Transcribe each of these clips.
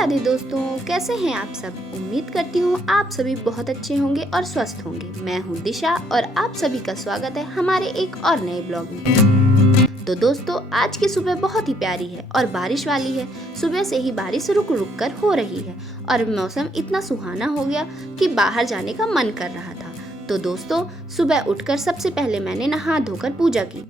राधे दोस्तों, कैसे हैं आप सब। उम्मीद करती हूँ आप सभी बहुत अच्छे होंगे और स्वस्थ होंगे। मैं हूँ दिशा और आप सभी का स्वागत है हमारे एक और नए ब्लॉग में। तो दोस्तों, आज की सुबह बहुत ही प्यारी है और बारिश वाली है। सुबह से ही बारिश रुक रुक कर हो रही है और मौसम इतना सुहाना हो गया कि बाहर जाने का मन कर रहा था। तो दोस्तों, सुबह उठकर सबसे पहले मैंने नहा धोकर पूजा की।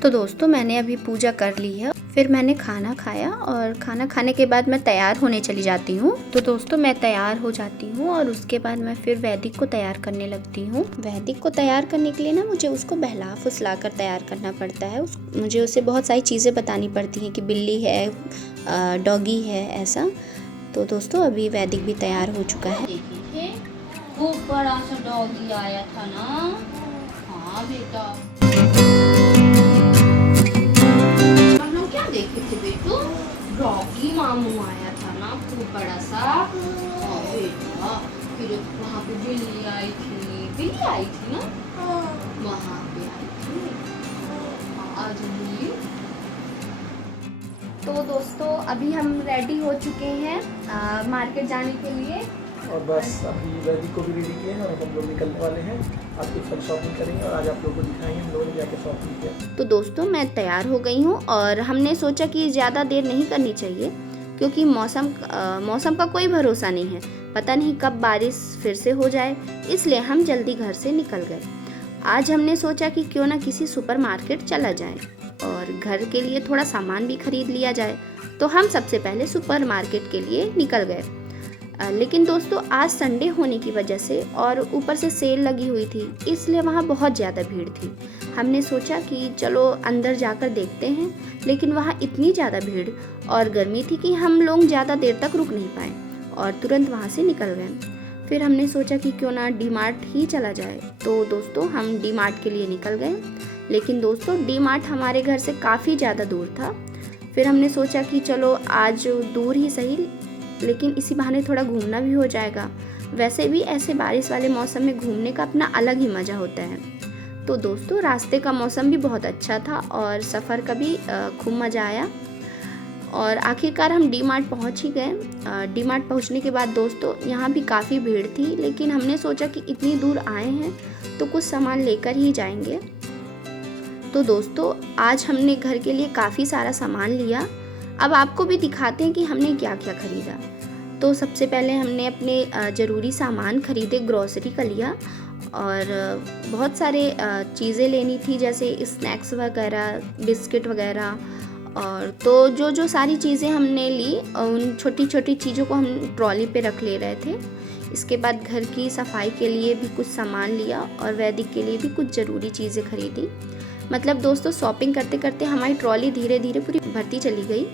तो दोस्तों, मैंने अभी पूजा कर ली है, फिर मैंने खाना खाया और खाना खाने के बाद मैं तैयार होने चली जाती हूँ। तो दोस्तों, मैं तैयार हो जाती हूँ और उसके बाद मैं फिर वैदिक को तैयार करने लगती हूँ। वैदिक को तैयार करने के लिए ना मुझे उसको बहला फुसला कर तैयार करना पड़ता है। मुझे उसे बहुत सारी चीज़ें बतानी पड़ती हैं कि बिल्ली है, डॉगी है, ऐसा। तो दोस्तों, अभी वैदिक भी तैयार हो चुका है। देखिए, वो बड़ा सा डॉगी आया था ना। हाँ बेटा, हम लोग क्या देखे थे बेटू? डॉगी मामू आया था ना, खूब बड़ा सा। हाँ बेटा, फिर वहाँ पे बिल्ली आई थी ना, वहाँ पे आई थी। आज बिल्ली। तो दोस्तों, अभी हम रेडी हो चुके हैं मार्केट जाने के लिए और बस अभी वैदिक को भी रेडी किए हैं और हम लोग निकलने वाले हैं। आज कुछ फल शॉपिंग करेंगे और आज आप लोगों को दिखाएंगे हम लोगों ने जाके शॉपिंग किया। तो दोस्तों, मैं तैयार हो गई हूँ और हमने सोचा कि ज़्यादा देर नहीं करनी चाहिए क्योंकि मौसम का कोई भरोसा नहीं है। पता नहीं कब बारिश फिर से हो जाए, इसलिए हम जल्दी घर से निकल गए। आज हमने सोचा कि क्यों ना किसी सुपरमार्केट चला जाए और घर के लिए थोड़ा सामान भी खरीद लिया जाए। तो हम सबसे पहले सुपरमार्केट के लिए निकल गए। लेकिन दोस्तों, आज संडे होने की वजह से और ऊपर से सेल लगी हुई थी, इसलिए वहाँ बहुत ज़्यादा भीड़ थी। हमने सोचा कि चलो अंदर जाकर देखते हैं, लेकिन वहाँ इतनी ज़्यादा भीड़ और गर्मी थी कि हम लोग ज़्यादा देर तक रुक नहीं पाए और तुरंत वहाँ से निकल गए। फिर हमने सोचा कि क्यों ना डी मार्ट ही चला जाए। तो दोस्तों, हम डी मार्ट के लिए निकल गए, लेकिन दोस्तों डी मार्ट हमारे घर से काफ़ी ज़्यादा दूर था। फिर हमने सोचा कि चलो आज दूर ही सही, लेकिन इसी बहाने थोड़ा घूमना भी हो जाएगा। वैसे भी ऐसे बारिश वाले मौसम में घूमने का अपना अलग ही मज़ा होता है। तो दोस्तों, रास्ते का मौसम भी बहुत अच्छा था और सफ़र का भी खूब मज़ा आया और आखिरकार हम डी मार्ट पहुँच ही गए। डी मार्ट पहुँचने के बाद दोस्तों, यहाँ भी काफ़ी भीड़ थी, लेकिन हमने सोचा कि इतनी दूर आए हैं तो कुछ सामान लेकर ही जाएंगे। तो दोस्तों, आज हमने घर के लिए काफ़ी सारा सामान लिया। अब आपको भी दिखाते हैं कि हमने क्या क्या खरीदा। तो सबसे पहले हमने अपने ज़रूरी सामान खरीदे, ग्रॉसरी का लिया और बहुत सारे चीज़ें लेनी थी, जैसे स्नैक्स वगैरह, बिस्किट वगैरह। और तो जो सारी चीज़ें हमने ली, उन छोटी छोटी चीज़ों को हम ट्रॉली पे रख ले रहे थे। इसके बाद घर की सफाई के लिए भी कुछ सामान लिया और वैदिक के लिए भी कुछ ज़रूरी चीज़ें खरीदी। मतलब दोस्तों, शॉपिंग करते करते हमारी ट्रॉली धीरे धीरे पूरी भरती चली गई।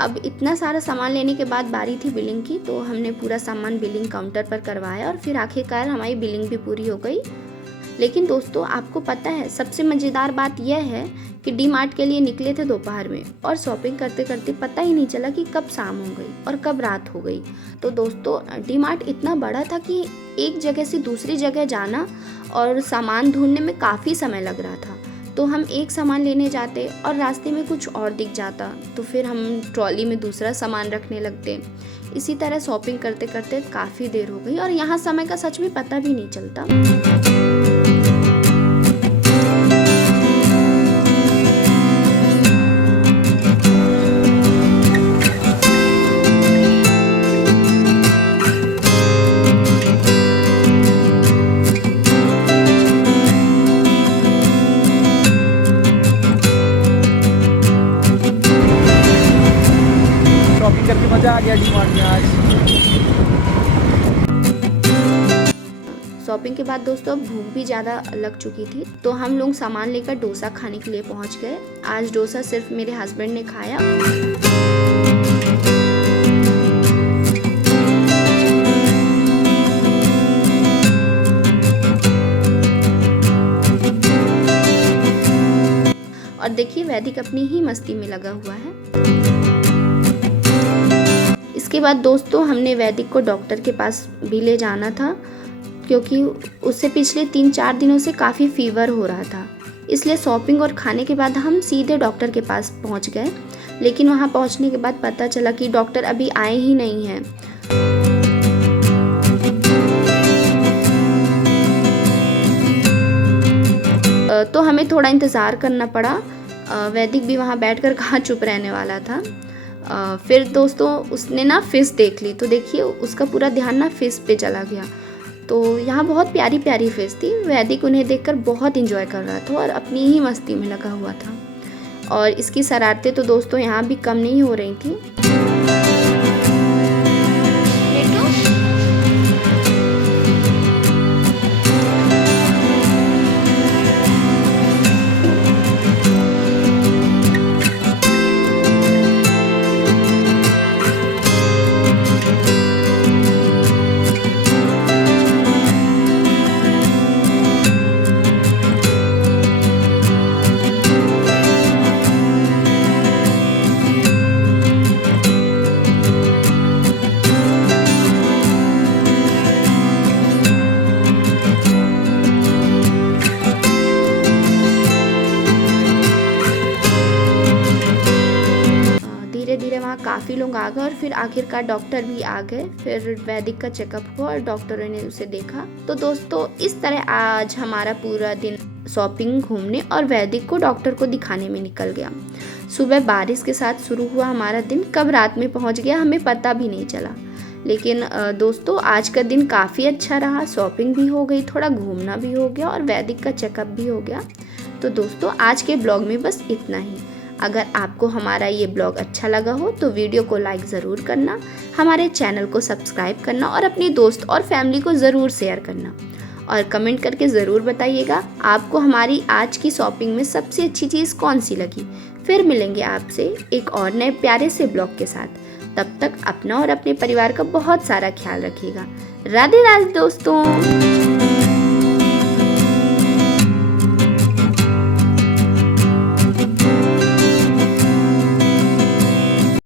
अब इतना सारा सामान लेने के बाद बारी थी बिलिंग की, तो हमने पूरा सामान बिलिंग काउंटर पर करवाया और फिर आखिरकार हमारी बिलिंग भी पूरी हो गई। लेकिन दोस्तों, आपको पता है सबसे मज़ेदार बात यह है कि डी मार्ट के लिए निकले थे दोपहर में और शॉपिंग करते करते पता ही नहीं चला कि कब शाम हो गई और कब रात हो गई। तो दोस्तों, डी मार्ट इतना बड़ा था कि एक जगह से दूसरी जगह जाना और सामान ढूंढने में काफ़ी समय लग रहा था। तो हम एक सामान लेने जाते और रास्ते में कुछ और दिख जाता तो फिर हम ट्रॉली में दूसरा सामान रखने लगते। इसी तरह शॉपिंग करते करते काफ़ी देर हो गई और यहाँ समय का सच में पता भी नहीं चलता। शॉपिंग करके मज़ा आ गया डी-मार्ट में आज। शॉपिंग के बाद दोस्तों अब भूख भी ज़्यादा लग चुकी थी तो हम लोग सामान लेकर डोसा खाने के लिए पहुंच गए। आज डोसा सिर्फ मेरे हस्बैंड ने खाया। और देखिए वैदिक अपनी ही मस्ती में लगा हुआ है। इसके बाद दोस्तों हमने वैदिक को डॉक्टर के पास भी ले जाना था क्योंकि उससे पिछले 3-4 दिनों से काफ़ी फीवर हो रहा था। इसलिए शॉपिंग और खाने के बाद हम सीधे डॉक्टर के पास पहुंच गए। लेकिन वहां पहुंचने के बाद पता चला कि डॉक्टर अभी आए ही नहीं हैं। तो हमें थोड़ा इंतज़ार करना पड़ा। वैदिक भी वहां बैठकर कहाँ चुप रहने वाला था। फिर दोस्तों उसने ना फ़िश देख ली तो देखिए उसका पूरा ध्यान ना फ़िश पे चला गया। तो यहाँ बहुत प्यारी प्यारी फ़िश थी। वैदिक उन्हें देखकर बहुत इंजॉय कर रहा था और अपनी ही मस्ती में लगा हुआ था। और इसकी शरारतें तो दोस्तों यहाँ भी कम नहीं हो रही थी। धीरे धीरे वहाँ काफ़ी लोग आ गए और फिर आखिरकार डॉक्टर भी आ गए। फिर वैदिक का चेकअप हुआ और डॉक्टरों ने उसे देखा। तो दोस्तों इस तरह आज हमारा पूरा दिन शॉपिंग, घूमने और वैदिक को डॉक्टर को दिखाने में निकल गया। सुबह बारिश के साथ शुरू हुआ हमारा दिन, कब रात में पहुँच गया हमें पता भी नहीं चला। लेकिन दोस्तों आज का दिन काफ़ी अच्छा रहा। शॉपिंग भी हो गई, थोड़ा घूमना भी हो गया और वैदिक का चेकअप भी हो गया। तो दोस्तों आज के ब्लॉग में बस इतना ही। अगर आपको हमारा ये ब्लॉग अच्छा लगा हो तो वीडियो को लाइक ज़रूर करना, हमारे चैनल को सब्सक्राइब करना और अपने दोस्त और फैमिली को ज़रूर शेयर करना। और कमेंट करके ज़रूर बताइएगा आपको हमारी आज की शॉपिंग में सबसे अच्छी चीज़ कौन सी लगी। फिर मिलेंगे आपसे एक और नए प्यारे से ब्लॉग के साथ। तब तक अपना और अपने परिवार का बहुत सारा ख्याल रखिएगा। राधे राधे दोस्तों।